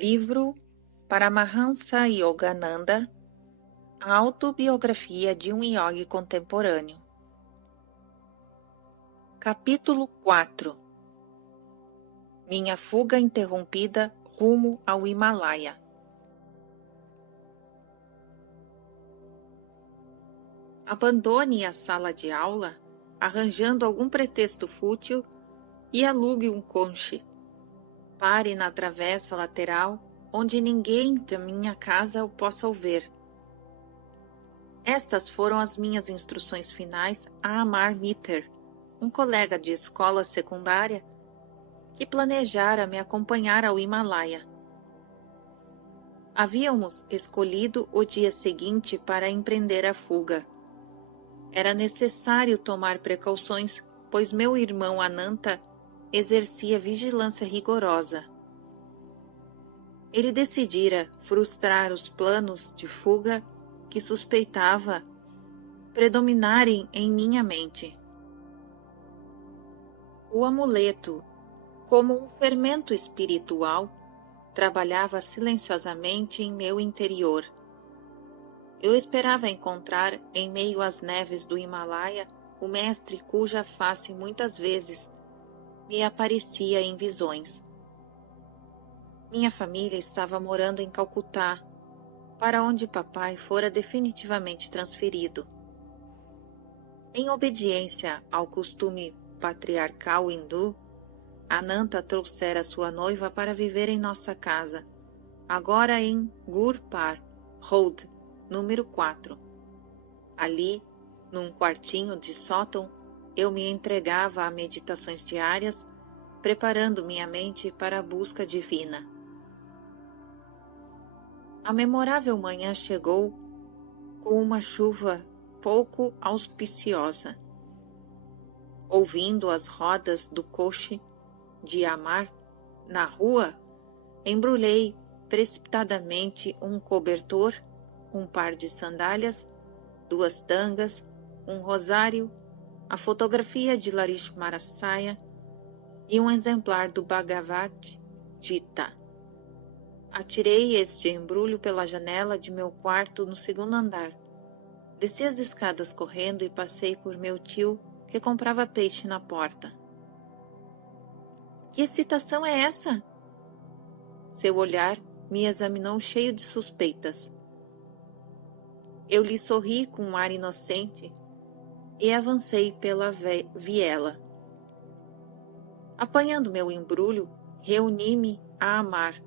Livro Paramahansa Yogananda, a autobiografia de um yogi contemporâneo. Capítulo 4. Minha fuga interrompida rumo ao Himalaia. Abandone a sala de aula, arranjando algum pretexto fútil, e alugue um conche. Pare na travessa lateral, onde ninguém da minha casa o possa ver. Estas foram as minhas instruções finais a Amar Mitter, um colega de escola secundária que planejara me acompanhar ao Himalaia. Havíamos escolhido o dia seguinte para empreender a fuga. Era necessário tomar precauções, pois meu irmão Ananta exercia vigilância rigorosa. Ele decidira frustrar os planos de fuga que suspeitava predominarem em minha mente. O amuleto, como um fermento espiritual, trabalhava silenciosamente em meu interior. Eu esperava encontrar, em meio às neves do Himalaia, o mestre cuja face muitas vezes me aparecia em visões. Minha família estava morando em Calcutá, para onde papai fora definitivamente transferido. Em obediência ao costume patriarcal hindu, Ananta trouxera sua noiva para viver em nossa casa, agora em Gurpar Road, número 4. Ali, num quartinho de sótão, eu me entregava a meditações diárias, preparando minha mente para a busca divina. A memorável manhã chegou com uma chuva pouco auspiciosa. Ouvindo as rodas do coche de Amar na rua, embrulhei precipitadamente um cobertor, um par de sandálias, 2 tangas, um rosário, a fotografia de Lakshmanasaya e um exemplar do Bhagavad Gita. Atirei este embrulho pela janela de meu quarto no 2º andar. Desci as escadas correndo e passei por meu tio, que comprava peixe na porta. Que excitação é essa? Seu olhar me examinou cheio de suspeitas. Eu lhe sorri com um ar inocente e avancei pela viela. Apanhando meu embrulho, reuni-me a Amar,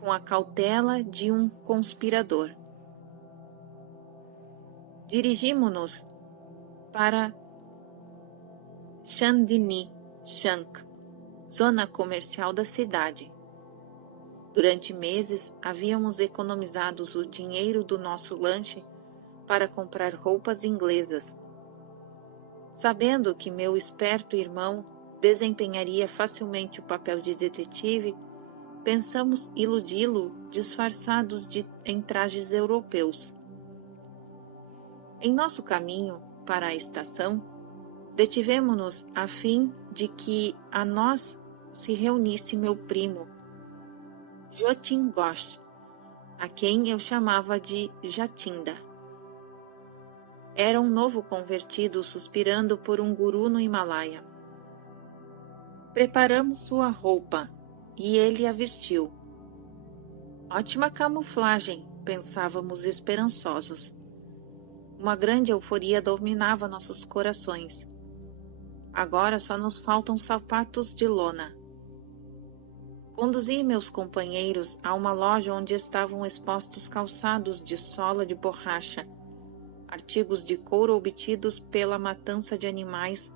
com a cautela de um conspirador. Dirigimo-nos para Chandni Shank, zona comercial da cidade. Durante meses, havíamos economizado o dinheiro do nosso lanche para comprar roupas inglesas. Sabendo que meu esperto irmão desempenharia facilmente o papel de detetive, pensamos iludi-lo disfarçados em trajes europeus. Em nosso caminho para a estação, detivemo-nos a fim de que a nós se reunisse meu primo, Jotin Ghosh, a quem eu chamava de Jatinda. Era um novo convertido suspirando por um guru no Himalaia. Preparamos sua roupa e ele a vestiu. Ótima camuflagem, pensávamos esperançosos. Uma grande euforia dominava nossos corações. Agora só nos faltam sapatos de lona. Conduzi meus companheiros a uma loja onde estavam expostos calçados de sola de borracha, artigos de couro obtidos pela matança de animais,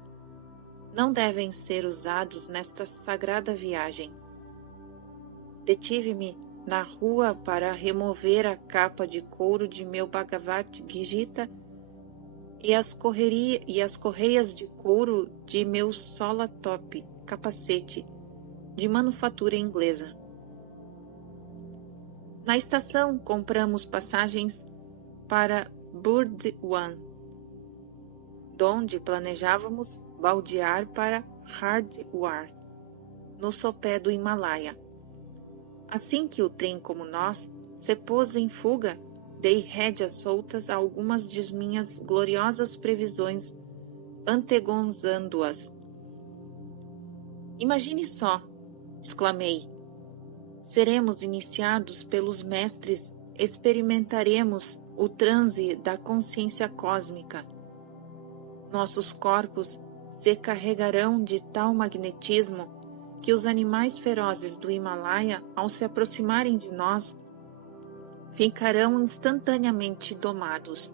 não devem ser usados nesta sagrada viagem. Detive-me na rua para remover a capa de couro de meu Bhagavad Gita e as correias de couro de meu sola top, capacete, de manufatura inglesa. Na estação, compramos passagens para Burdwan, donde planejávamos baldear para Hardwar, no sopé do Himalaia. Assim que o trem como nós se pôs em fuga, dei rédeas soltas a algumas de minhas gloriosas previsões, antegonzando-as. Imagine só, exclamei. Seremos iniciados pelos mestres, experimentaremos o transe da consciência cósmica. Nossos corpos se carregarão de tal magnetismo que os animais ferozes do Himalaia, ao se aproximarem de nós, ficarão instantaneamente domados.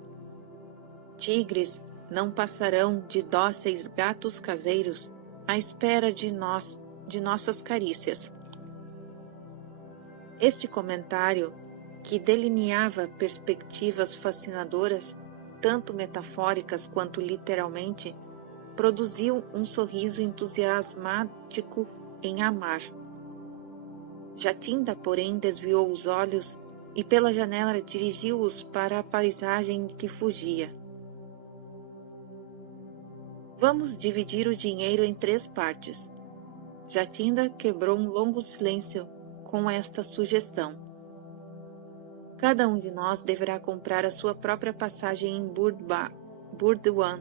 Tigres não passarão de dóceis gatos caseiros à espera de nós, de nossas carícias. Este comentário, que delineava perspectivas fascinadoras, tanto metafóricas quanto literalmente, produziu um sorriso entusiasmático em Amar. Jatinda, porém, desviou os olhos e pela janela dirigiu-os para a paisagem que fugia. Vamos dividir o dinheiro em 3 partes. Jatinda quebrou um longo silêncio com esta sugestão. Cada um de nós deverá comprar a sua própria passagem em Burdwan.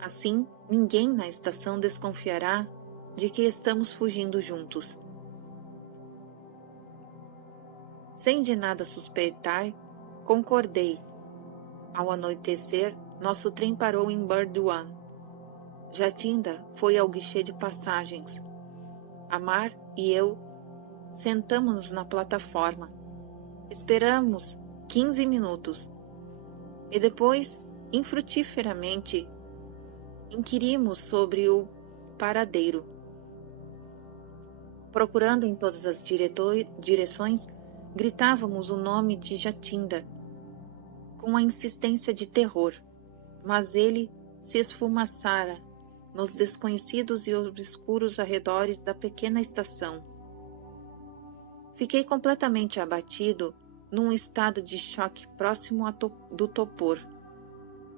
Assim, ninguém na estação desconfiará de que estamos fugindo juntos. Sem de nada suspeitar, concordei. Ao anoitecer, nosso trem parou em Burdwan. Jatinda foi ao guichê de passagens. Amar e eu sentamos-nos na plataforma. Esperamos 15 minutos. E depois, infrutíferamente, inquirimos sobre o paradeiro. Procurando em todas as direções, gritávamos o nome de Jatinda, com a insistência de terror, mas ele se esfumaçara nos desconhecidos e obscuros arredores da pequena estação. Fiquei completamente abatido, num estado de choque próximo do topor.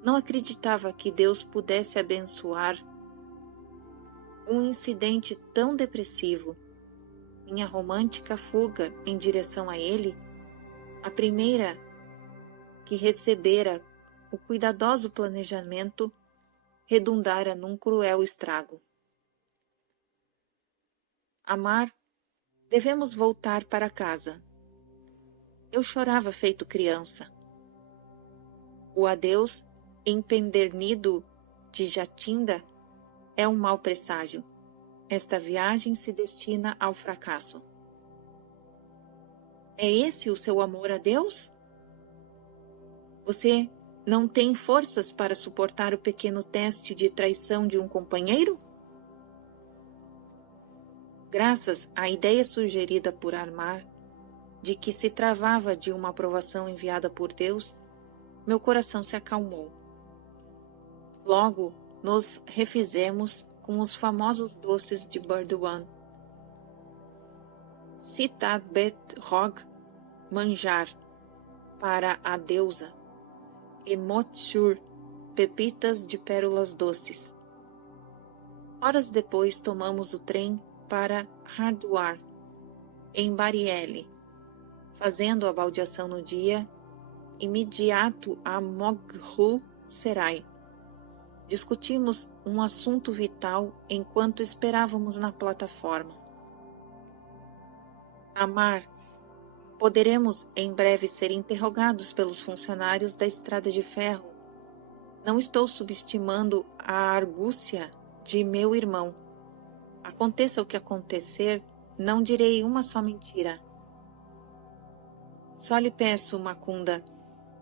Não acreditava que Deus pudesse abençoar um incidente tão depressivo. Minha romântica fuga em direção a ele, a primeira que recebera o cuidadoso planejamento, redundara num cruel estrago. Amar, devemos voltar para casa. Eu chorava feito criança. O adeus empedernido de Jatinda é um mau presságio. Esta viagem se destina ao fracasso. É esse o seu amor a Deus? Você não tem forças para suportar o pequeno teste de traição de um companheiro? Graças à ideia sugerida por Amar, de que se travava de uma aprovação enviada por Deus, meu coração se acalmou. Logo, nos refizemos com os famosos doces de Burdwan. Sitat Bet Rog, manjar, para a deusa, e Motshur, pepitas de pérolas doces. Horas depois tomamos o trem para Hardwar, em Bariele, fazendo a baldeação no dia imediato a Moghu Serai. Discutimos um assunto vital enquanto esperávamos na plataforma. Amar, poderemos em breve ser interrogados pelos funcionários da estrada de ferro. Não estou subestimando a argúcia de meu irmão. Aconteça o que acontecer, não direi uma só mentira. Só lhe peço, Macunda,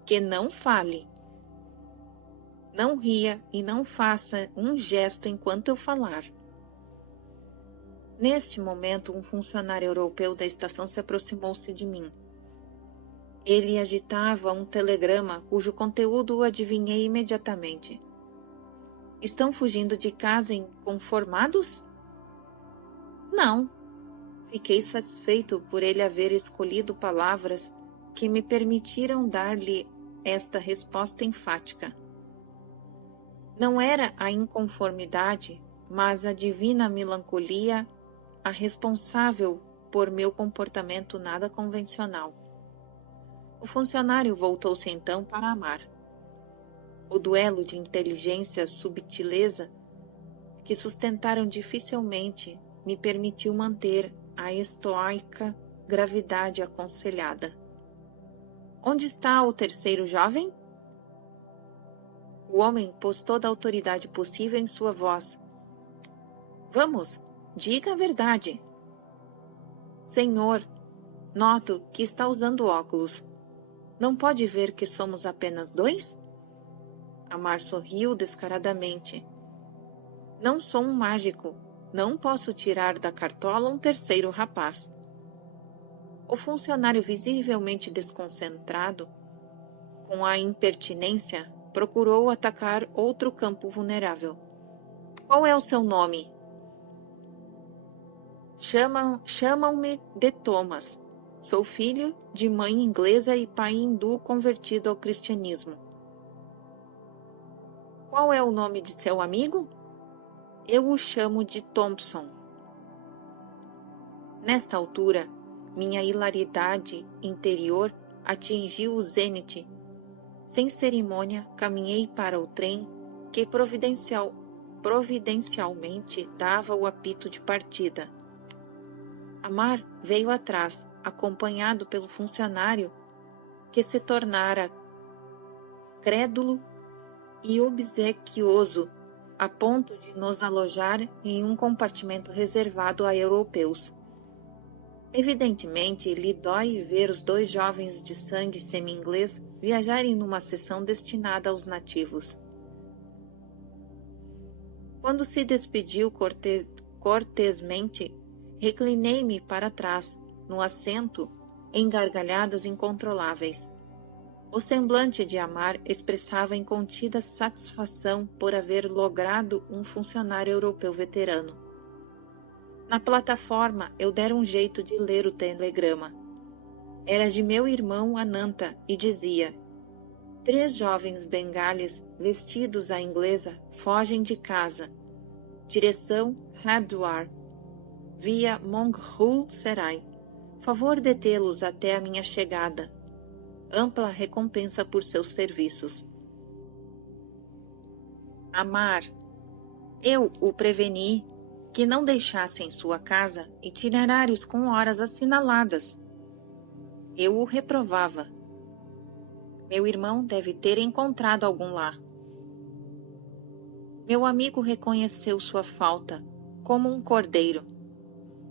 que não fale. Não ria e não faça um gesto enquanto eu falar. Neste momento, um funcionário europeu da estação se aproximou-se de mim. Ele agitava um telegrama cujo conteúdo adivinhei imediatamente. Estão fugindo de casa inconformados? Não. Fiquei satisfeito por ele haver escolhido palavras que me permitiram dar-lhe esta resposta enfática. Não era a inconformidade, mas a divina melancolia a responsável por meu comportamento nada convencional. O funcionário voltou-se então para Amar. O duelo de inteligência e subtileza que sustentaram dificilmente me permitiu manter a estoica gravidade aconselhada. Onde está o terceiro jovem? O homem pôs toda a autoridade possível em sua voz. Vamos, diga a verdade. Senhor, noto que está usando óculos. Não pode ver que somos apenas dois? Amar sorriu descaradamente. Não sou um mágico. Não posso tirar da cartola um terceiro rapaz. O funcionário, visivelmente desconcentrado, com a impertinência, procurou atacar outro campo vulnerável. Qual é o seu nome? Chamam-me de Thomas. Sou filho de mãe inglesa e pai hindu convertido ao cristianismo. Qual é o nome de seu amigo? Eu o chamo de Thompson. Nesta altura, minha hilaridade interior atingiu o zênite. Sem cerimônia, caminhei para o trem que providencialmente dava o apito de partida. Amar veio atrás, acompanhado pelo funcionário, que se tornara crédulo e obsequioso a ponto de nos alojar em um compartimento reservado a europeus. Evidentemente, lhe dói ver os dois jovens de sangue semi-inglês viajarem numa seção destinada aos nativos. Quando se despediu cortesmente, reclinei-me para trás, no assento, em gargalhadas incontroláveis. O semblante de Amar expressava incontida satisfação por haver logrado um funcionário europeu veterano. Na plataforma, eu dera um jeito de ler o telegrama. Era de meu irmão Ananta e dizia: 3 jovens bengales vestidos à inglesa fogem de casa. Direção Hardwar, via Monghul Serai. Favor detê-los até a minha chegada. Ampla recompensa por seus serviços. Amar. Eu o preveni que não deixasse em sua casa itinerários com horas assinaladas. Eu o reprovava. Meu irmão deve ter encontrado algum lá. Meu amigo reconheceu sua falta, como um cordeiro.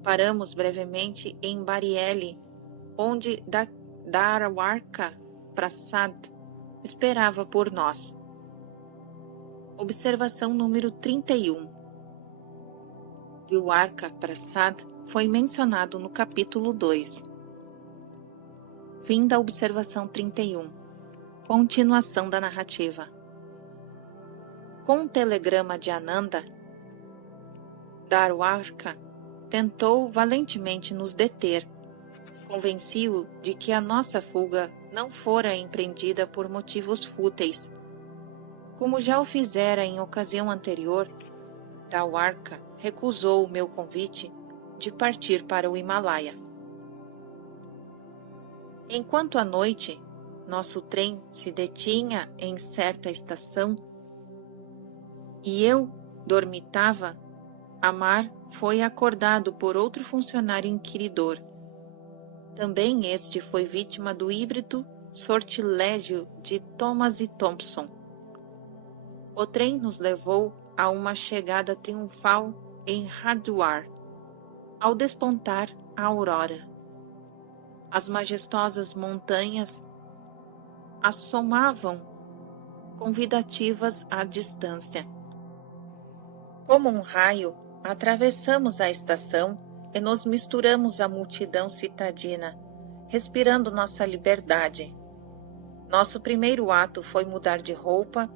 Paramos brevemente em Bariele, onde Dwarka Prasad esperava por nós. Observação número 31. Dwarka Prasad foi mencionado no capítulo 2. Fim da observação 31. Continuação da narrativa. Com um telegrama de Ananda, Dwarka tentou valentemente nos deter. Convenci-o de que a nossa fuga não fora empreendida por motivos fúteis. Como já o fizera em ocasião anterior, Dwarka recusou o meu convite de partir para o Himalaia. Enquanto à noite nosso trem se detinha em certa estação e eu dormitava, Amar foi acordado por outro funcionário inquiridor. Também este foi vítima do híbrido sortilégio de Thomas e Thompson. O trem nos levou a uma chegada triunfal em Hardwar, ao despontar a aurora. As majestosas montanhas assomavam convidativas à distância. Como um raio, atravessamos a estação e nos misturamos à multidão citadina, respirando nossa liberdade. Nosso primeiro ato foi mudar de roupa,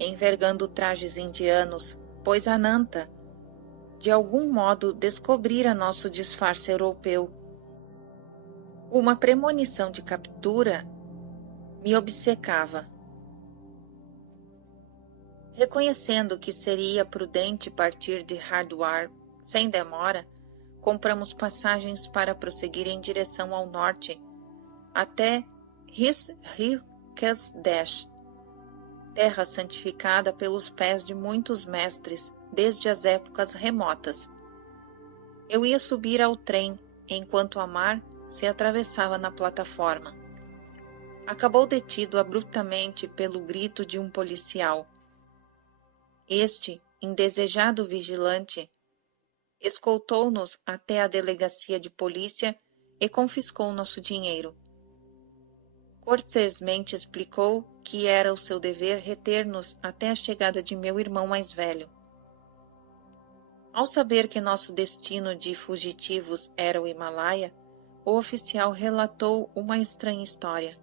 envergando trajes indianos, pois Ananta, de algum modo, descobrira nosso disfarce europeu. Uma premonição de captura me obcecava. Reconhecendo que seria prudente partir de Hardwar sem demora, compramos passagens para prosseguir em direção ao norte, até Rishikesh, terra santificada pelos pés de muitos mestres desde as épocas remotas. Eu ia subir ao trem enquanto Amar se atravessava na plataforma. Acabou detido abruptamente pelo grito de um policial. Este, indesejado vigilante, escoltou-nos até a delegacia de polícia e confiscou nosso dinheiro. Cortesmente explicou que era o seu dever reter-nos até a chegada de meu irmão mais velho. Ao saber que nosso destino de fugitivos era o Himalaia, o oficial relatou uma estranha história.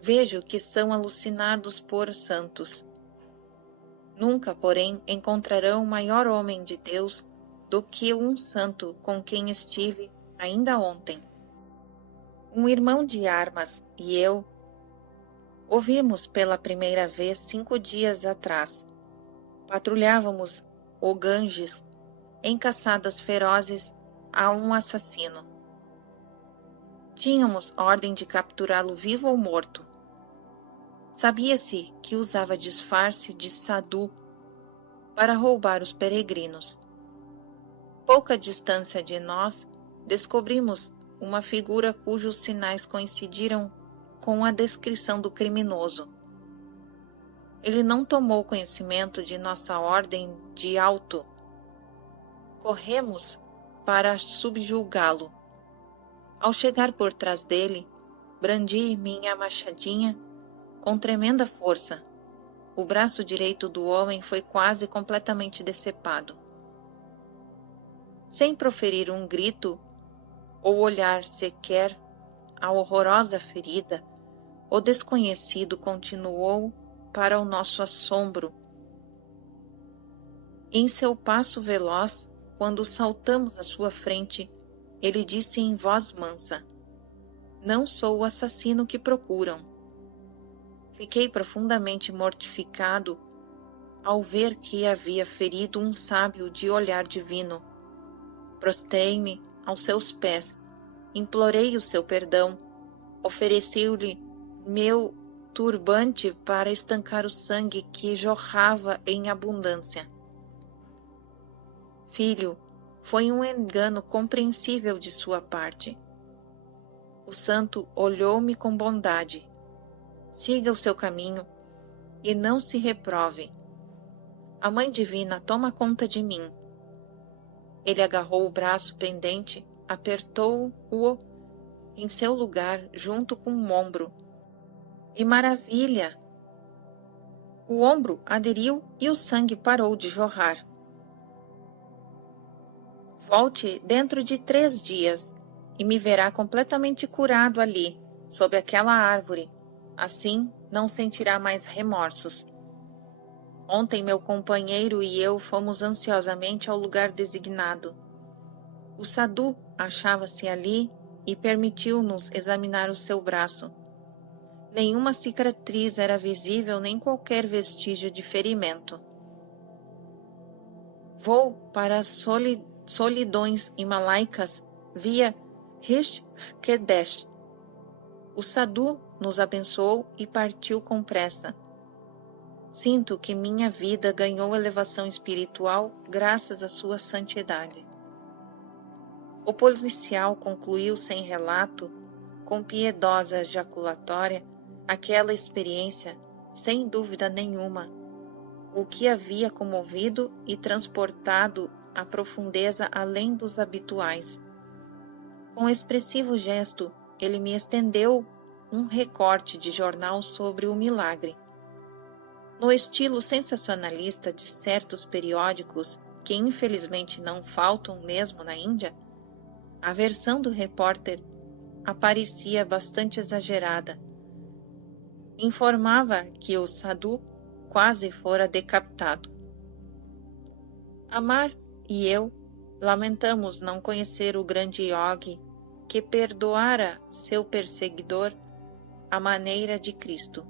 Vejo que são alucinados por santos. Nunca, porém, encontrarão maior homem de Deus do que um santo com quem estive ainda ontem. Um irmão de armas e eu o vimos pela primeira vez 5 dias atrás. Patrulhávamos o Ganges em caçadas ferozes a um assassino. Tínhamos ordem de capturá-lo vivo ou morto. Sabia-se que usava disfarce de sadhu para roubar os peregrinos. Pouca distância de nós, descobrimos uma figura cujos sinais coincidiram com a descrição do criminoso. Ele não tomou conhecimento de nossa ordem de alto. Corremos para subjugá-lo. Ao chegar por trás dele, brandi minha machadinha com tremenda força. O braço direito do homem foi quase completamente decepado. Sem proferir um grito ou olhar sequer a horrorosa ferida, o desconhecido continuou para o nosso assombro. Em seu passo veloz, quando saltamos à sua frente, ele disse em voz mansa: "Não sou o assassino que procuram." Fiquei profundamente mortificado ao ver que havia ferido um sábio de olhar divino. Prostrei-me aos seus pés, implorei o seu perdão, ofereci-lhe meu turbante para estancar o sangue que jorrava em abundância. Filho, foi um engano compreensível de sua parte. O santo olhou-me com bondade. Siga o seu caminho e não se reprove. A Mãe Divina toma conta de mim. Ele agarrou o braço pendente, apertou-o em seu lugar junto com o ombro. E maravilha! O ombro aderiu e o sangue parou de jorrar. Volte dentro de 3 dias e me verá completamente curado ali, sob aquela árvore. Assim, não sentirá mais remorsos. Ontem meu companheiro e eu fomos ansiosamente ao lugar designado. O sadhu achava-se ali e permitiu-nos examinar o seu braço. Nenhuma cicatriz era visível, nem qualquer vestígio de ferimento. Vou para as solidões himalaicas via Rishikesh. O sadhu nos abençoou e partiu com pressa. Sinto que minha vida ganhou elevação espiritual graças à sua santidade. O policial concluiu sem relato, com piedosa ejaculatória, aquela experiência, sem dúvida nenhuma, o que havia comovido e transportado à profundeza além dos habituais. Com expressivo gesto, ele me estendeu um recorte de jornal sobre o milagre. No estilo sensacionalista de certos periódicos, que infelizmente não faltam mesmo na Índia, a versão do repórter aparecia bastante exagerada. Informava que o sadhu quase fora decapitado. Amar e eu lamentamos não conhecer o grande yogi que perdoara seu perseguidor à maneira de Cristo.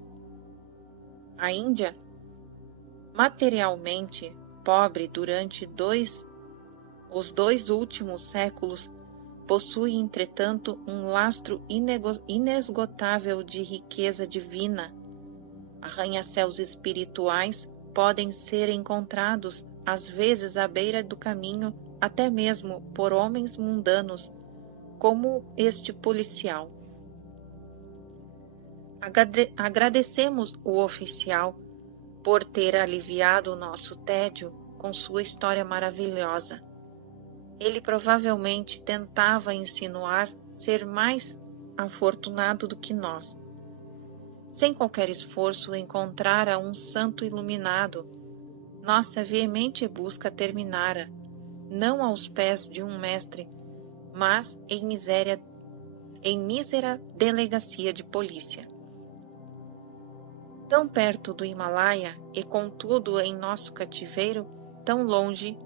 A Índia, materialmente pobre durante 2 Os 2 últimos séculos possuem, entretanto, um lastro inesgotável de riqueza divina. Arranha-céus espirituais podem ser encontrados, às vezes, à beira do caminho, até mesmo por homens mundanos, como este policial. Agradecemos o oficial por ter aliviado o nosso tédio com sua história maravilhosa. Ele provavelmente tentava insinuar ser mais afortunado do que nós. Sem qualquer esforço, encontrara um santo iluminado. Nossa veemente busca terminara, não aos pés de um mestre, mas em mísera delegacia de polícia. Tão perto do Himalaia e, contudo, em nosso cativeiro, tão longe,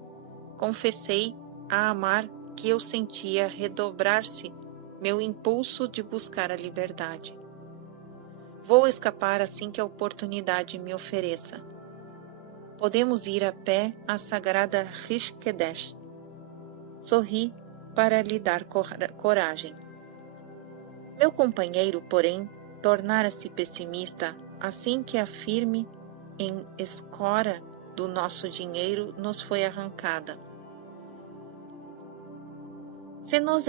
confessei a Amar que eu sentia redobrar-se meu impulso de buscar a liberdade. Vou escapar assim que a oportunidade me ofereça. Podemos ir a pé à sagrada Rishikesh. Sorri para lhe dar coragem. Meu companheiro, porém, tornara-se pessimista assim que a firme em escora do nosso dinheiro nos foi arrancada. Se nos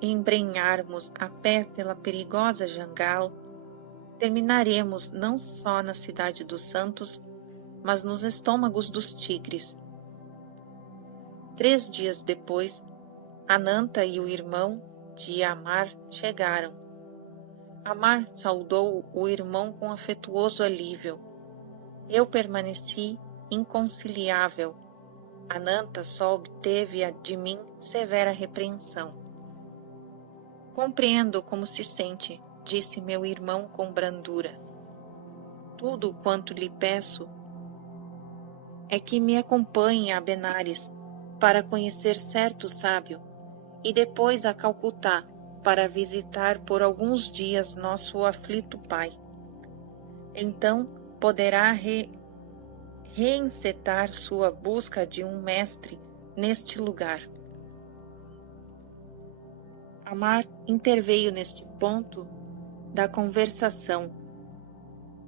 embrenharmos a pé pela perigosa Jangal, terminaremos não só na cidade dos santos, mas nos estômagos dos tigres. 3 dias depois, Ananta e o irmão de Amar chegaram. Amar saudou o irmão com afetuoso alívio. Eu permaneci inconciliável. Ananta só obteve de mim severa repreensão. Compreendo como se sente, disse meu irmão com brandura. Tudo quanto lhe peço é que me acompanhe a Benares para conhecer certo sábio e depois a Calcutá para visitar por alguns dias nosso aflito pai. Então poderá reencetar sua busca de um mestre neste lugar. Amar interveio neste ponto da conversação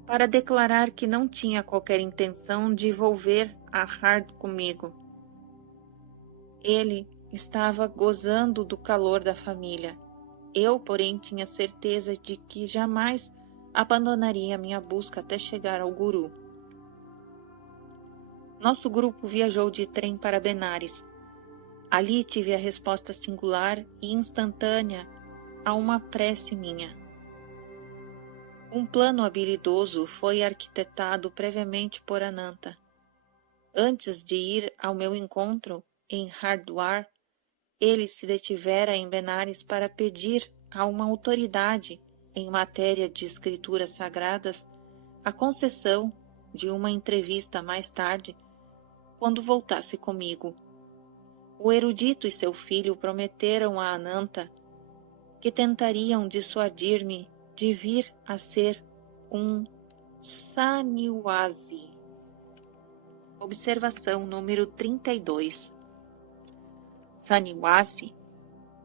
para declarar que não tinha qualquer intenção de volver a Hard comigo. Ele estava gozando do calor da família. Eu, porém, tinha certeza de que jamais abandonaria minha busca até chegar ao Guru. Nosso grupo viajou de trem para Benares. Ali tive a resposta singular e instantânea a uma prece minha. Um plano habilidoso foi arquitetado previamente por Ananta. Antes de ir ao meu encontro em Hardwar, ele se detivera em Benares para pedir a uma autoridade em matéria de escrituras sagradas a concessão de uma entrevista mais tarde, quando voltasse comigo. O erudito e seu filho prometeram a Ananta que tentariam dissuadir-me de vir a ser um sannyasi. Observação número 32. Sannyasi,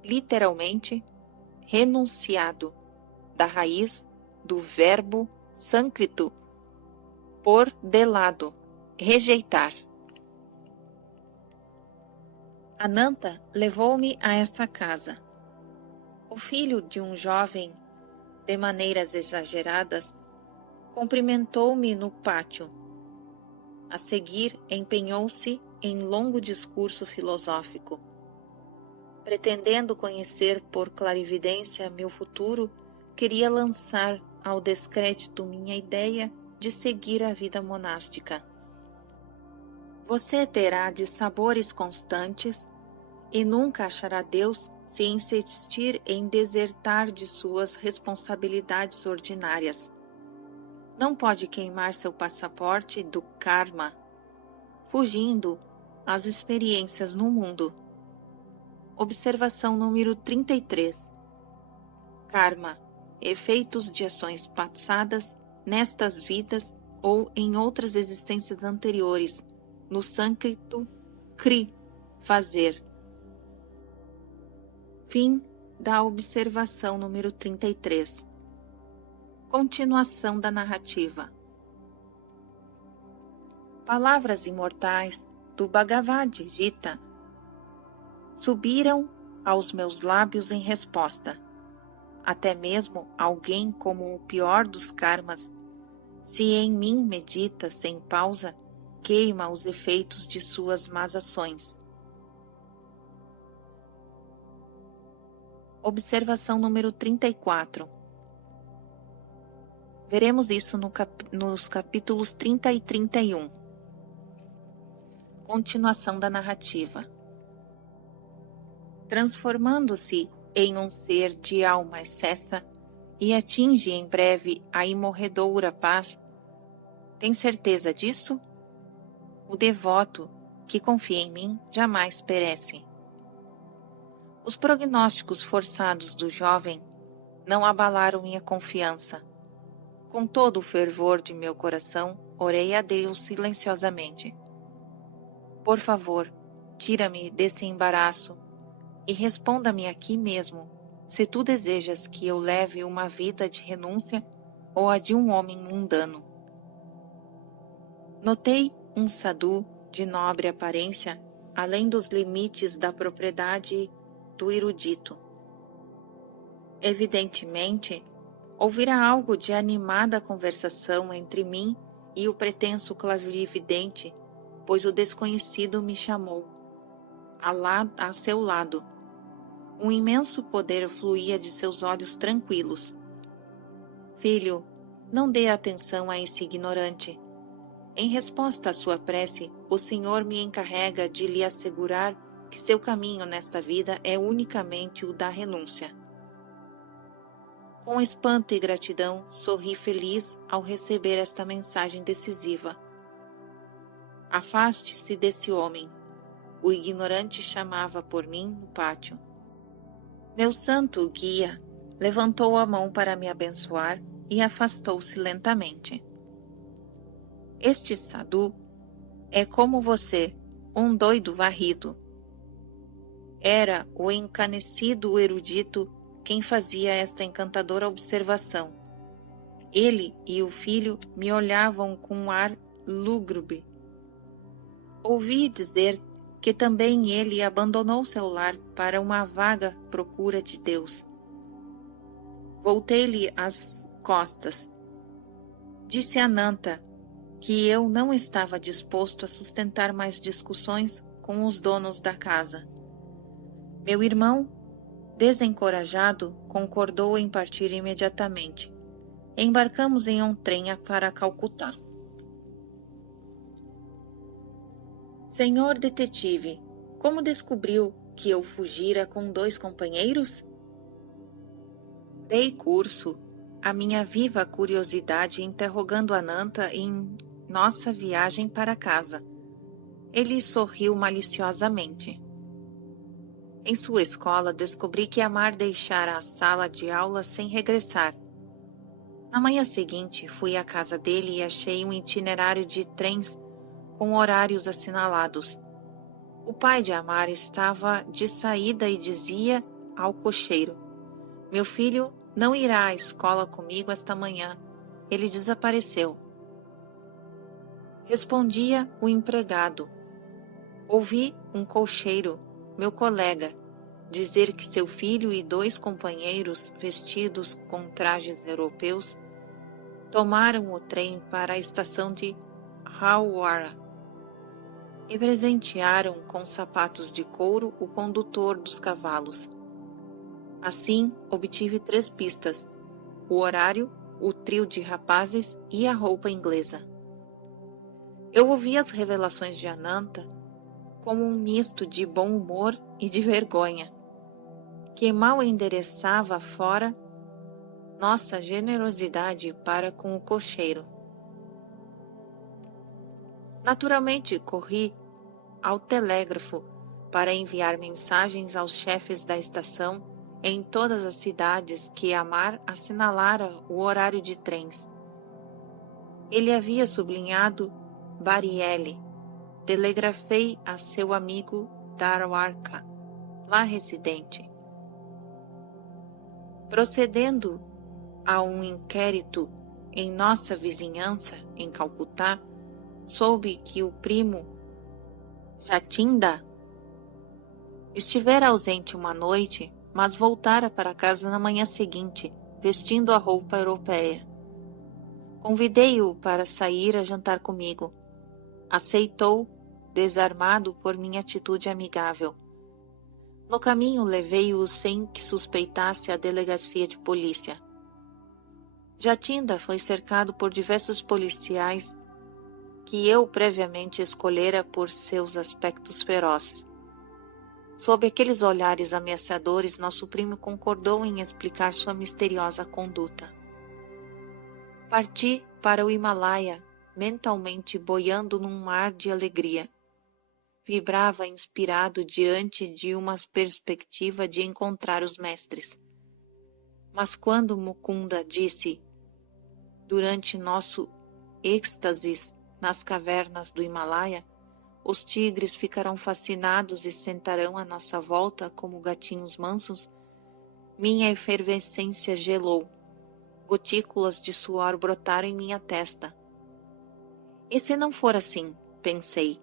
literalmente, renunciado, da raiz do verbo sânscrito por delado, rejeitar. Ananta levou-me a essa casa. O filho de um jovem, de maneiras exageradas, cumprimentou-me no pátio. A seguir, empenhou-se em longo discurso filosófico. Pretendendo conhecer por clarividência meu futuro, queria lançar ao descrédito minha ideia de seguir a vida monástica. Você terá dissabores constantes e nunca achará Deus se insistir em desertar de suas responsabilidades ordinárias. Não pode queimar seu passaporte do karma, fugindo às experiências no mundo. Observação número 33. Karma, efeitos de ações passadas nestas vidas ou em outras existências anteriores, no sânscrito Kri, fazer. Fim da observação número 33. Continuação da narrativa. Palavras imortais do Bhagavad Gita subiram aos meus lábios em resposta. Até mesmo alguém como o pior dos karmas, se em mim medita sem pausa, queima os efeitos de suas más ações. Observação número 34. Veremos isso nos capítulos 30 e 31. Continuação da narrativa. Transformando-se em um ser de alma excessa e atinge em breve a imorredoura paz, tem certeza disso? O devoto que confia em mim jamais perece. Os prognósticos forçados do jovem não abalaram minha confiança. Com todo o fervor de meu coração, orei a Deus silenciosamente. Por favor, tira-me desse embaraço e responda-me aqui mesmo, se tu desejas que eu leve uma vida de renúncia ou a de um homem mundano. Notei um sadhu de nobre aparência, além dos limites da propriedade do erudito. Evidentemente, ouvira algo de animada conversação entre mim e o pretenso clarividente, pois o desconhecido me chamou. A seu lado, um imenso poder fluía de seus olhos tranquilos. Filho, não dê atenção a esse ignorante. Em resposta à sua prece, o Senhor me encarrega de lhe assegurar que seu caminho nesta vida é unicamente o da renúncia. Com espanto e gratidão, sorri feliz ao receber esta mensagem decisiva. Afaste-se desse homem. O ignorante chamava por mim no pátio. Meu santo guia levantou a mão para me abençoar e afastou-se lentamente. Este sadhu é como você, um doido varrido. Era o encanecido erudito quem fazia esta encantadora observação. Ele e o filho me olhavam com um ar lúgubre. Ouvi dizer que também ele abandonou seu lar para uma vaga procura de Deus. Voltei-lhe as costas. Disse a Ananta que eu não estava disposto a sustentar mais discussões com os donos da casa. Meu irmão, desencorajado, concordou em partir imediatamente. Embarcamos em um trem para Calcutá. Senhor detetive, como descobriu que eu fugira com 2 companheiros? Dei curso à minha viva curiosidade interrogando Ananta em nossa viagem para casa. Ele sorriu maliciosamente. Em sua escola, descobri que Amar deixara a sala de aula sem regressar. Na manhã seguinte, fui à casa dele e achei um itinerário de trens com horários assinalados. O pai de Amar estava de saída e dizia ao cocheiro: meu filho não irá à escola comigo esta manhã. Ele desapareceu. Respondia o empregado. Ouvi um cocheiro, meu colega, dizer que seu filho e 2 companheiros vestidos com trajes europeus tomaram o trem para a estação de Howrah e presentearam com sapatos de couro o condutor dos cavalos. Assim, obtive 3 pistas: o horário, o trio de rapazes e a roupa inglesa. Eu ouvi as revelações de Ananta como um misto de bom humor e de vergonha, que mal endereçava fora nossa generosidade para com o cocheiro. Naturalmente, corri ao telégrafo para enviar mensagens aos chefes da estação em todas as cidades que Amar assinalara o horário de trens. Ele havia sublinhado Bariele. Telegrafei a seu amigo Dwarka, lá residente. Procedendo a um inquérito em nossa vizinhança, em Calcutá, soube que o primo Jatinda estivera ausente uma noite, mas voltara para casa na manhã seguinte, vestindo a roupa europeia. Convidei-o para sair a jantar comigo. Aceitou, desarmado por minha atitude amigável. No caminho, levei-o sem que suspeitasse a delegacia de polícia. Jatinda foi cercado por diversos policiais que eu previamente escolhera por seus aspectos ferozes. Sob aqueles olhares ameaçadores, nosso primo concordou em explicar sua misteriosa conduta. Parti para o Himalaia, mentalmente boiando num mar de alegria. Vibrava inspirado diante de uma perspectiva de encontrar os mestres. Mas quando Mukunda disse, durante nosso êxtase nas cavernas do Himalaia, os tigres ficarão fascinados e sentarão à nossa volta como gatinhos mansos, minha efervescência gelou. Gotículas de suor brotaram em minha testa. E se não for assim, pensei.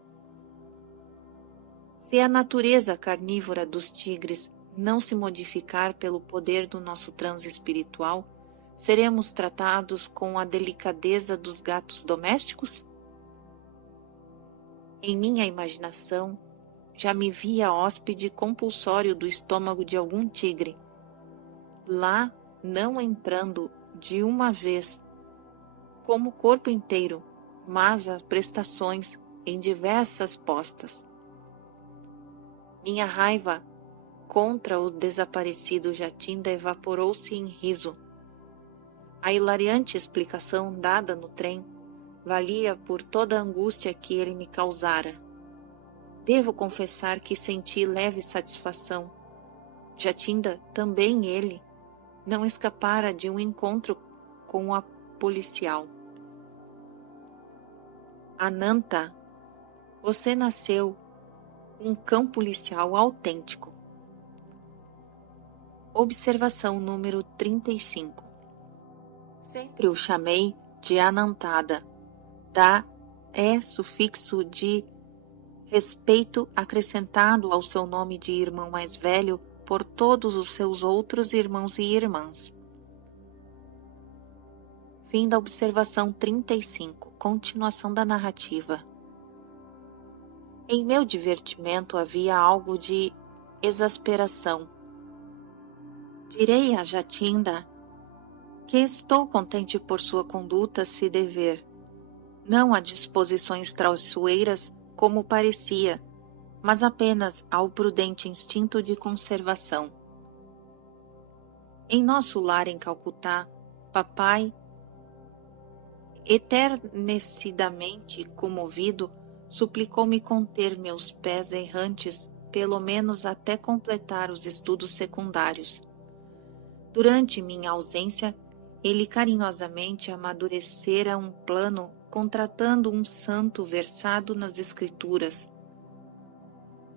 Se a natureza carnívora dos tigres não se modificar pelo poder do nosso transe espiritual, seremos tratados com a delicadeza dos gatos domésticos? Em minha imaginação, já me via hóspede compulsório do estômago de algum tigre, lá não entrando de uma vez, como o corpo inteiro, mas as prestações em diversas postas. Minha raiva contra o desaparecido Jatinda evaporou-se em riso. A hilariante explicação dada no trem valia por toda a angústia que ele me causara. Devo confessar que senti leve satisfação. Jatinda, também ele, não escapara de um encontro com a policial. Ananta, você nasceu um cão policial autêntico. Observação número 35. Sempre o chamei de Anantada. Da é sufixo de respeito acrescentado ao seu nome de irmão mais velho por todos os seus outros irmãos e irmãs. Fim da observação 35. Continuação da narrativa. Em meu divertimento havia algo de exasperação. Direi a Jatinda que estou contente por sua conduta se dever, não a disposições traiçoeiras como parecia, mas apenas ao prudente instinto de conservação. Em nosso lar em Calcutá, papai, eternecidamente comovido, suplicou-me conter meus pés errantes, pelo menos até completar os estudos secundários. Durante minha ausência, ele carinhosamente amadurecera um plano contratando um santo versado nas escrituras,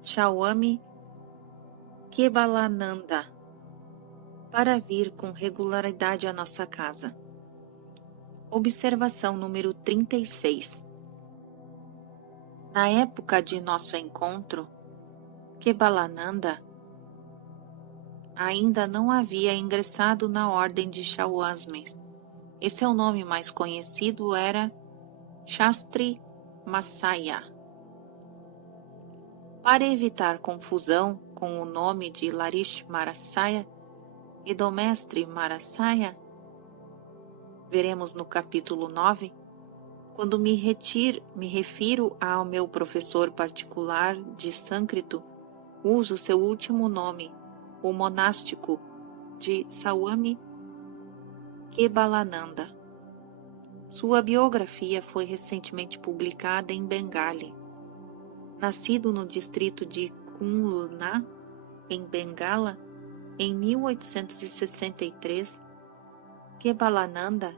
Swami Kebalananda, para vir com regularidade à nossa casa. Observação número 36. Na época de nosso encontro, Kebalananda ainda não havia ingressado na ordem de Swami, e seu nome mais conhecido era Shastri Masaya. Para evitar confusão com o nome de Larish Marasaya e do mestre Marasaya, veremos no capítulo 9, quando me refiro ao meu professor particular de sânscrito, uso seu último nome, o monástico de Swami Kebalananda. Sua biografia foi recentemente publicada em Bengali. Nascido no distrito de Khulna, em Bengala, em 1863, Kebalananda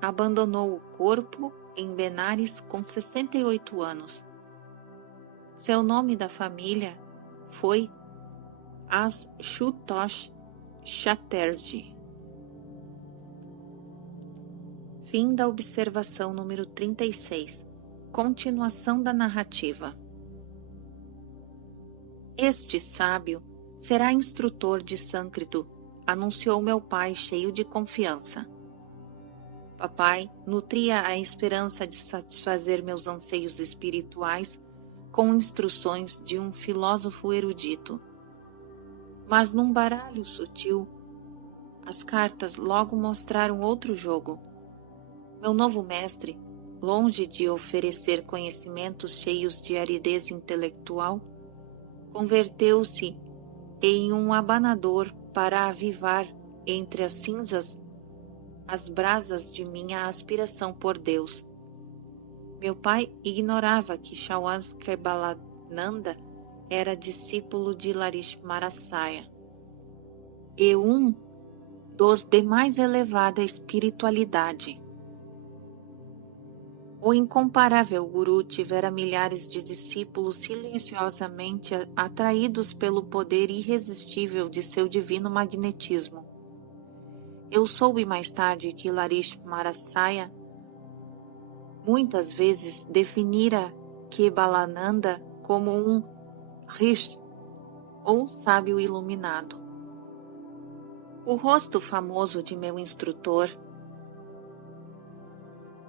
abandonou o corpo em Benares com 68 anos. Seu nome da família foi Ashutosh Chatterjee. Fim da observação número 36. Continuação da narrativa. Este sábio será instrutor de Sânscrito, anunciou meu pai cheio de confiança. Papai nutria a esperança de satisfazer meus anseios espirituais com instruções de um filósofo erudito. Mas num baralho sutil, as cartas logo mostraram outro jogo. Meu novo mestre, longe de oferecer conhecimentos cheios de aridez intelectual, converteu-se em um abanador para avivar entre as cinzas as brasas de minha aspiração por Deus. Meu pai ignorava que Shawans Kebalananda era discípulo de Larishmarasaya e um dos de mais elevada espiritualidade. O incomparável Guru tivera milhares de discípulos silenciosamente atraídos pelo poder irresistível de seu divino magnetismo. Eu soube mais tarde que Larishmarasaya muitas vezes definira Kebalananda como um rishi, ou sábio iluminado. O rosto famoso de meu instrutor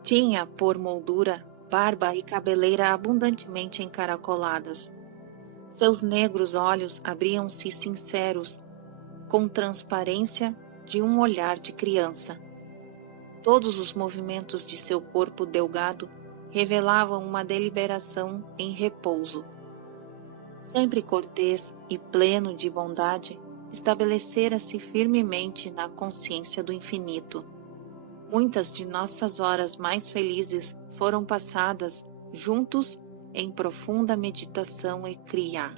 tinha por moldura barba e cabeleira abundantemente encaracoladas. Seus negros olhos abriam-se sinceros, com transparência de um olhar de criança. Todos os movimentos de seu corpo delgado revelavam uma deliberação em repouso. Sempre cortês e pleno de bondade, estabelecera-se firmemente na consciência do infinito. Muitas de nossas horas mais felizes foram passadas juntos em profunda meditação e kriya.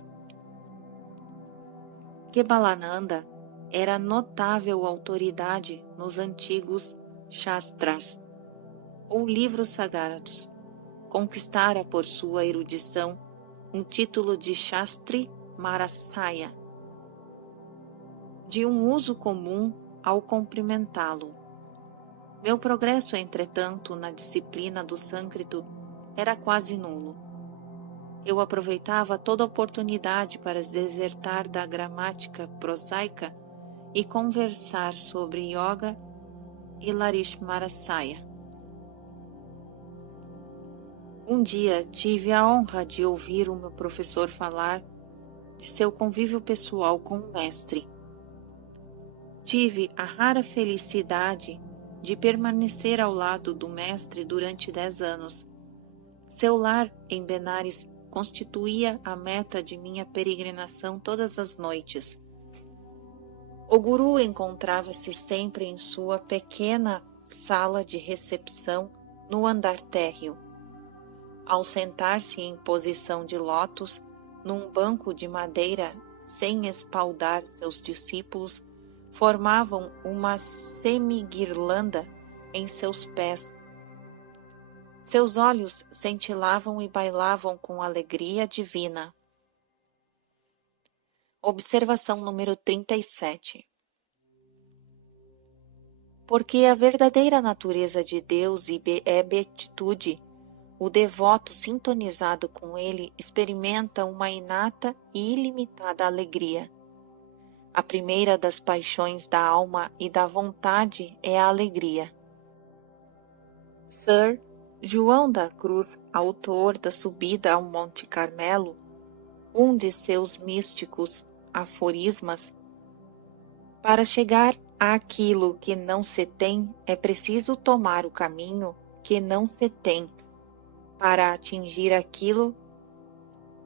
Kebalananda era notável autoridade nos antigos Shastras, ou livros sagrados. Conquistara por sua erudição um título de Shastri Marasaya, de um uso comum ao cumprimentá-lo. Meu progresso, entretanto, na disciplina do sânscrito era quase nulo. Eu aproveitava toda oportunidade para desertar da gramática prosaica e conversar sobre yoga e Larishmarasaya. Um dia tive a honra de ouvir o meu professor falar de seu convívio pessoal com o mestre. Tive a rara felicidade de permanecer ao lado do mestre durante 10 anos. Seu lar em Benares constituía a meta de minha peregrinação todas as noites. O guru encontrava-se sempre em sua pequena sala de recepção no andar térreo. Ao sentar-se em posição de lótus, num banco de madeira sem espaldar seus discípulos, formavam uma semi-guirlanda em seus pés. Seus olhos cintilavam e bailavam com alegria divina. Observação número 37. Porque a verdadeira natureza de Deus é beatitude, o devoto sintonizado com ele experimenta uma inata e ilimitada alegria. A primeira das paixões da alma e da vontade é a alegria. Sir João da Cruz, autor da Subida ao Monte Carmelo, um de seus místicos aforismas: para chegar àquilo que não se tem, é preciso tomar o caminho que não se tem, para atingir aquilo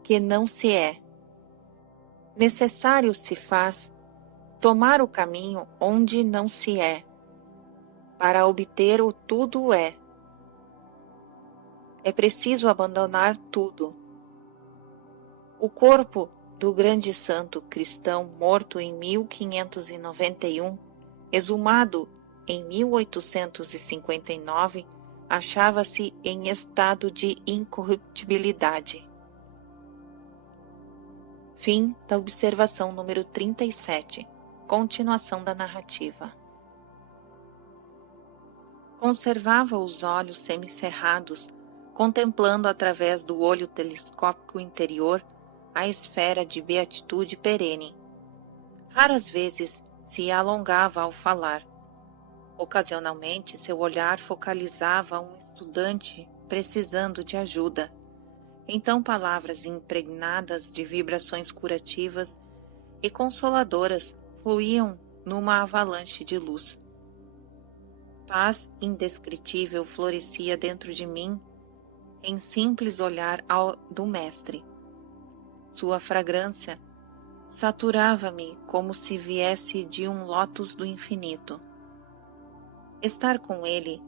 que não se é. Necessário se faz tomar o caminho onde não se é, para obter o tudo é. É preciso abandonar tudo. O corpo do grande santo cristão morto em 1591, exumado em 1859, achava-se em estado de incorruptibilidade. Fim da observação número 37. Continuação da narrativa. Conservava os olhos semicerrados, contemplando através do olho telescópico interior a esfera de beatitude perene. Raras vezes se alongava ao falar. Ocasionalmente, seu olhar focalizava um estudante precisando de ajuda. Então palavras impregnadas de vibrações curativas e consoladoras fluíam numa avalanche de luz. Paz indescritível florescia dentro de mim em simples olhar do Mestre. Sua fragrância saturava-me como se viesse de um lótus do infinito. Estar com ele,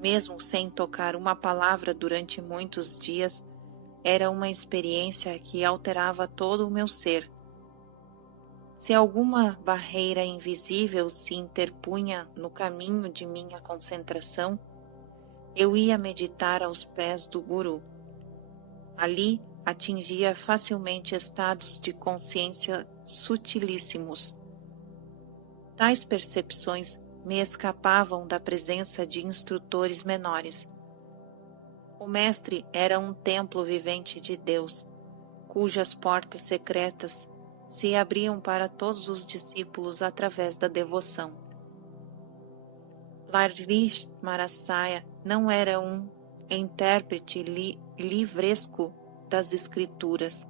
mesmo sem tocar uma palavra durante muitos dias, era uma experiência que alterava todo o meu ser. Se alguma barreira invisível se interpunha no caminho de minha concentração, eu ia meditar aos pés do Guru. Ali atingia facilmente estados de consciência sutilíssimos. Tais percepções me escapavam da presença de instrutores menores. O Mestre era um templo vivente de Deus, cujas portas secretas se abriam para todos os discípulos através da devoção. Larish Marasaya não era um intérprete livresco das Escrituras.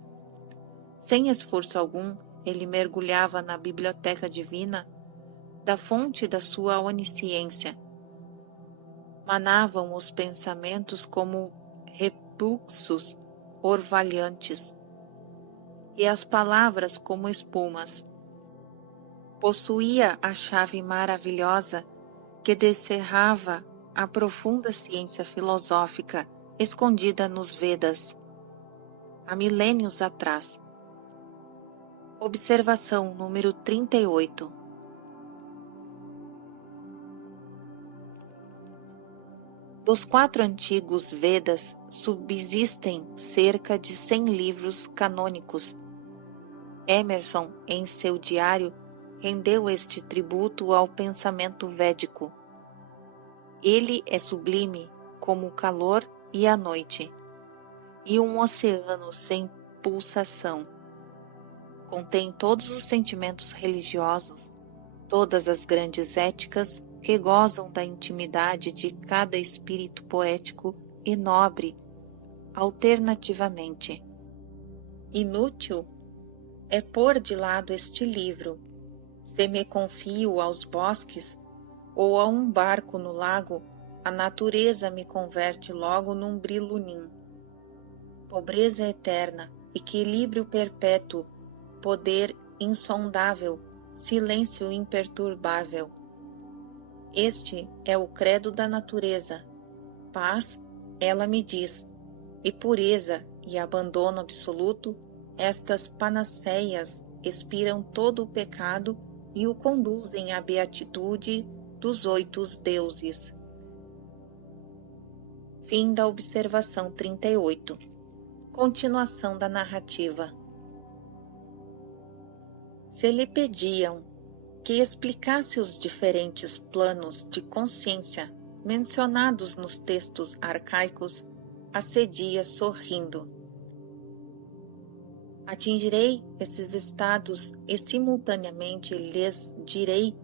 Sem esforço algum, ele mergulhava na biblioteca divina da fonte da sua onisciência. Manavam os pensamentos como rebuxos orvalhantes, e as palavras como espumas. Possuía a chave maravilhosa que descerrava a profunda ciência filosófica escondida nos Vedas, há milênios atrás. Observação número 38. Dos 4 antigos Vedas subsistem cerca de 100 livros canônicos. Emerson, em seu diário, rendeu este tributo ao pensamento védico. Ele é sublime como o calor e a noite, e um oceano sem pulsação. Contém todos os sentimentos religiosos, todas as grandes éticas que gozam da intimidade de cada espírito poético e nobre, alternativamente. Inútil é pôr de lado este livro. Se me confio aos bosques ou a um barco no lago, a natureza me converte logo num brilunim. Pobreza eterna, equilíbrio perpétuo, poder insondável, silêncio imperturbável. Este é o credo da natureza. Paz, ela me diz, e pureza e abandono absoluto, estas panaceias expiram todo o pecado e o conduzem à beatitude dos 8 deuses. Fim da observação 38. Continuação da narrativa. Se lhe pediam que explicasse os diferentes planos de consciência mencionados nos textos arcaicos, acedia sorrindo. Atingirei esses estados e simultaneamente lhes direi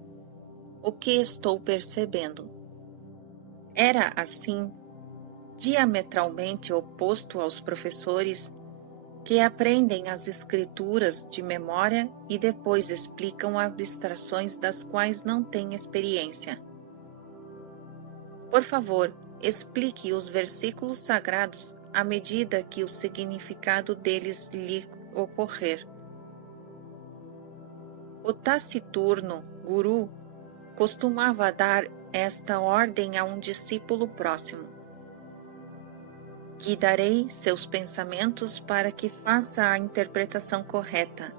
o que estou percebendo. Era, assim, diametralmente oposto aos professores que aprendem as escrituras de memória e depois explicam abstrações das quais não têm experiência. Por favor, explique os versículos sagrados à medida que o significado deles lhe ocorrer. O taciturno guru costumava dar esta ordem a um discípulo próximo: guiarei seus pensamentos para que faça a interpretação correta.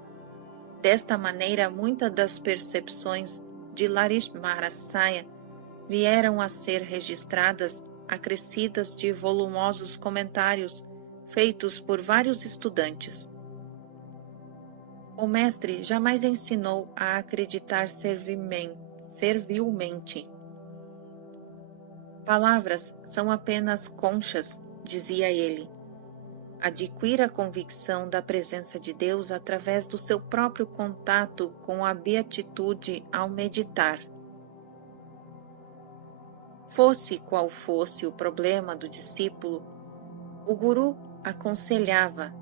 Desta maneira, muitas das percepções de Larismarasaya vieram a ser registradas, acrescidas de volumosos comentários feitos por vários estudantes. O mestre jamais ensinou a acreditar servilmente. Palavras são apenas conchas, dizia ele. Adquira a convicção da presença de Deus através do seu próprio contato com a beatitude ao meditar. Fosse qual fosse o problema do discípulo, o guru aconselhava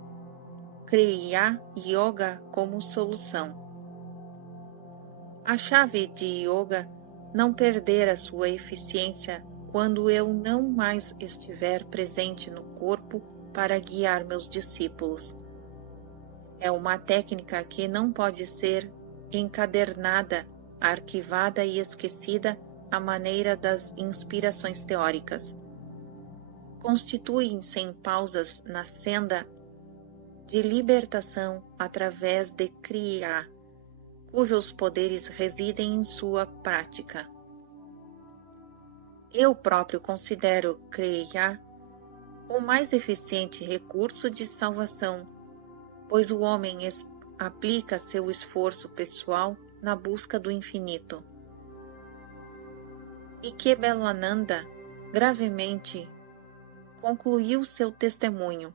Kriya Yoga como solução. A chave de yoga não perderá sua eficiência quando eu não mais estiver presente no corpo para guiar meus discípulos. É uma técnica que não pode ser encadernada, arquivada e esquecida à maneira das inspirações teóricas. Constituem-se em pausas na senda de libertação através de Kriya, cujos poderes residem em sua prática. Eu próprio considero Kriya o mais eficiente recurso de salvação, pois o homem aplica seu esforço pessoal na busca do infinito. E Kebalananda gravemente concluiu seu testemunho.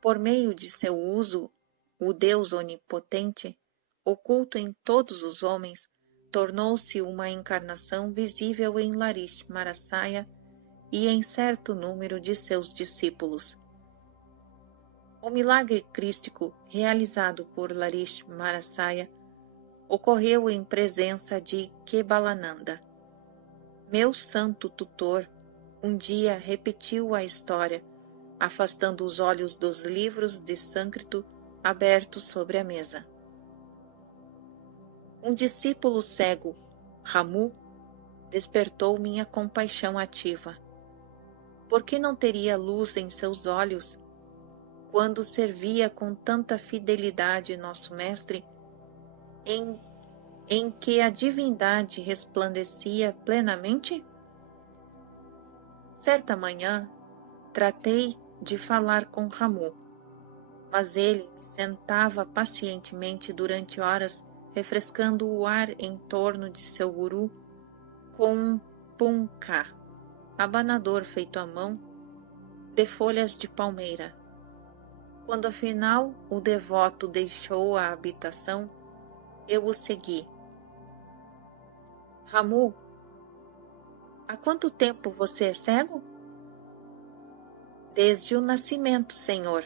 Por meio de seu uso, o Deus onipotente, oculto em todos os homens, tornou-se uma encarnação visível em Larish Marasaya e em certo número de seus discípulos. O milagre crístico realizado por Larish Marasaya ocorreu em presença de Kebalananda. Meu santo tutor um dia repetiu a história, afastando os olhos dos livros de sânscrito abertos sobre a mesa. Um discípulo cego, Ramu, despertou minha compaixão ativa. Por que não teria luz em seus olhos quando servia com tanta fidelidade nosso mestre, em que a divindade resplandecia plenamente? Certa manhã, tratei de falar com Ramu, mas ele me sentava pacientemente durante horas, refrescando o ar em torno de seu guru com um punkah, abanador feito à mão, de folhas de palmeira. Quando afinal o devoto deixou a habitação, eu o segui. Ramu, há quanto tempo você é cego? Desde o nascimento, Senhor.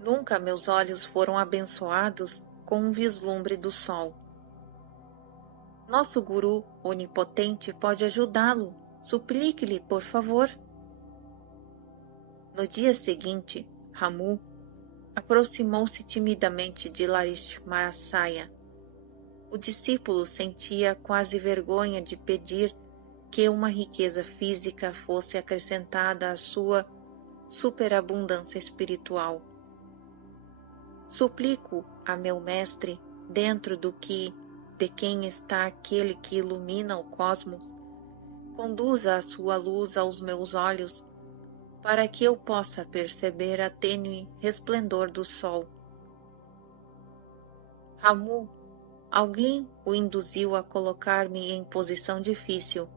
Nunca meus olhos foram abençoados com um vislumbre do sol. Nosso guru onipotente pode ajudá-lo. Suplique-lhe, por favor. No dia seguinte, Ramu aproximou-se timidamente de Larish Marasaya. O discípulo sentia quase vergonha de pedir que uma riqueza física fosse acrescentada à sua superabundância espiritual. Suplico a meu mestre, dentro de quem está aquele que ilumina o cosmos, conduza a sua luz aos meus olhos, para que eu possa perceber a tênue resplendor do sol. Ramu, alguém o induziu a colocar-me em posição difícil.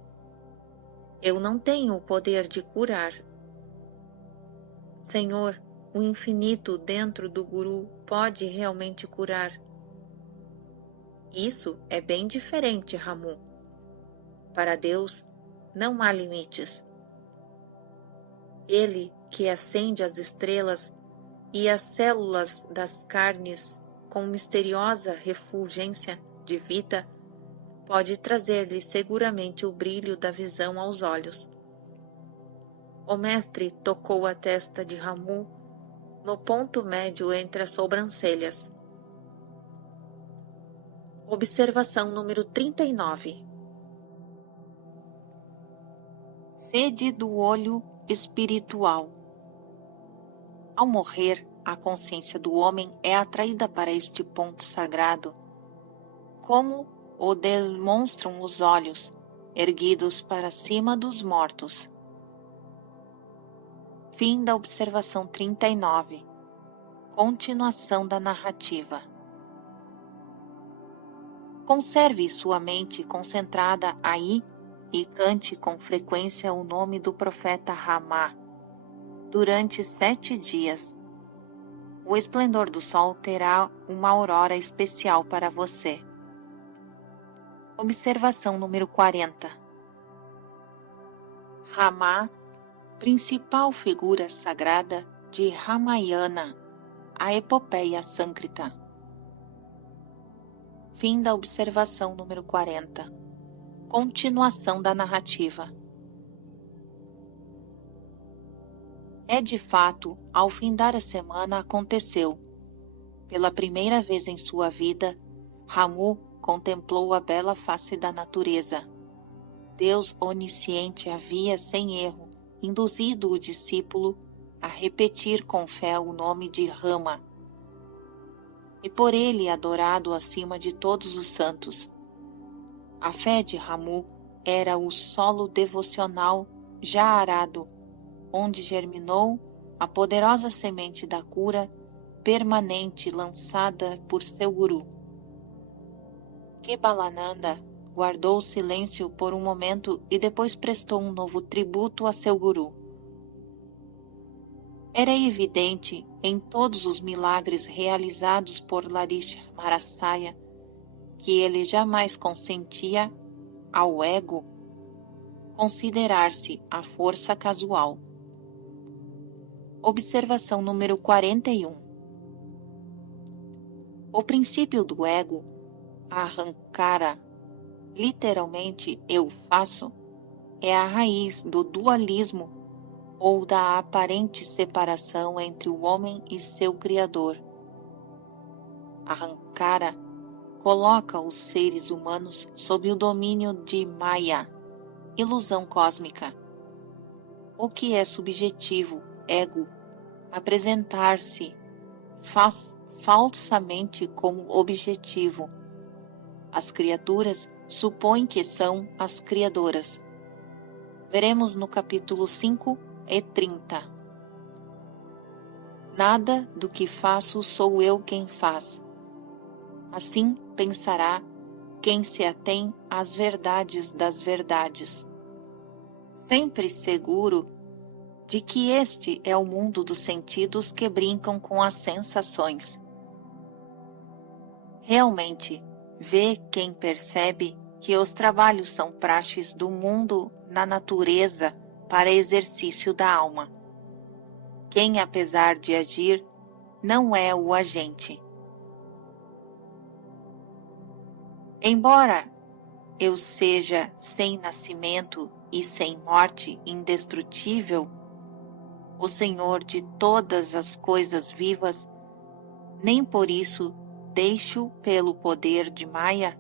Eu não tenho o poder de curar. Senhor, o infinito dentro do guru pode realmente curar. Isso é bem diferente, Ramu. Para Deus, não há limites. Ele que acende as estrelas e as células das carnes com misteriosa refulgência de vida, pode trazer-lhe seguramente o brilho da visão aos olhos. O mestre tocou a testa de Ramu no ponto médio entre as sobrancelhas. Observação número 39. Sede do olho espiritual. Ao morrer, a consciência do homem é atraída para este ponto sagrado, como o demonstram os olhos, erguidos para cima dos mortos. Fim da observação 39. Continuação da narrativa. Conserve sua mente concentrada aí e cante com frequência o nome do profeta Ramá durante 7 dias. O esplendor do sol terá uma aurora especial para você. Observação número 40. Ramá, principal figura sagrada de Ramayana, a epopeia sânscrita. Fim da observação número 40. Continuação da narrativa. De fato, ao findar a semana aconteceu. Pela primeira vez em sua vida, Ramu contemplou a bela face da natureza. Deus onisciente havia, sem erro, induzido o discípulo a repetir com fé o nome de Rama, e por ele adorado acima de todos os santos. A fé de Ramu era o solo devocional já arado, onde germinou a poderosa semente da cura permanente lançada por seu guru. Kebalananda guardou silêncio por um momento e depois prestou um novo tributo a seu guru. Era evidente em todos os milagres realizados por Larismarasaya que ele jamais consentia ao ego considerar-se a força casual. Observação número 41. O princípio do ego, Ahankara, literalmente eu faço, é a raiz do dualismo ou da aparente separação entre o homem e seu Criador. Ahankara coloca os seres humanos sob o domínio de Maya, ilusão cósmica. O que é subjetivo, ego, apresentar-se falsamente como objetivo. As criaturas supõem que são as criadoras. Veremos no capítulo 5 e 30. Nada do que faço sou eu quem faz. Assim pensará quem se atém às verdades das verdades. Sempre seguro de que este é o mundo dos sentidos que brincam com as sensações. Realmente, vê quem percebe que os trabalhos são praxes do mundo na natureza para exercício da alma. Quem, apesar de agir, não é o agente. Embora eu seja sem nascimento e sem morte indestrutível, o Senhor de todas as coisas vivas, nem por isso deixo pelo poder de Maya,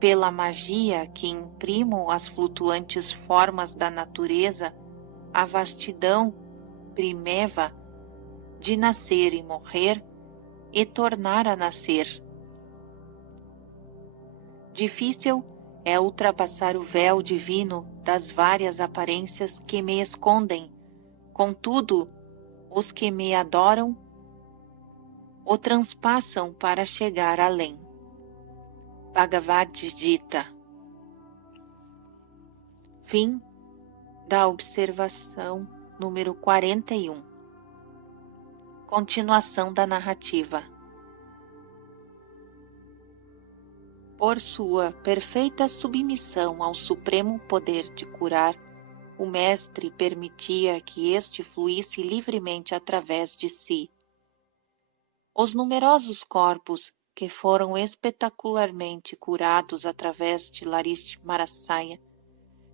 pela magia que imprimo às flutuantes formas da natureza, a vastidão primeva de nascer e morrer e tornar a nascer. Difícil é ultrapassar o véu divino das várias aparências que me escondem. Contudo, os que me adoram o transpassam para chegar além. Bhagavad Gita. Fim da observação número 41. Continuação da narrativa. Por sua perfeita submissão ao supremo poder de curar, o mestre permitia que este fluísse livremente através de si. Os numerosos corpos que foram espetacularmente curados através de Larismarasaya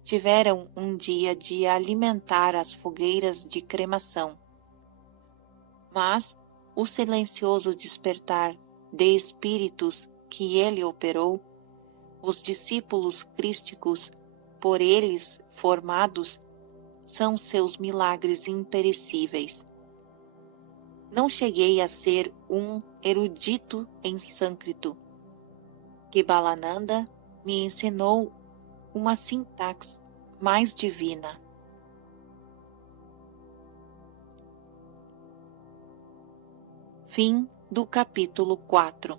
tiveram um dia de alimentar as fogueiras de cremação. Mas o silencioso despertar de espíritos que ele operou, os discípulos crísticos por eles formados, são seus milagres imperecíveis. Não cheguei a ser um erudito em sânscrito. Kebalananda me ensinou uma sintaxe mais divina. Fim do capítulo 4.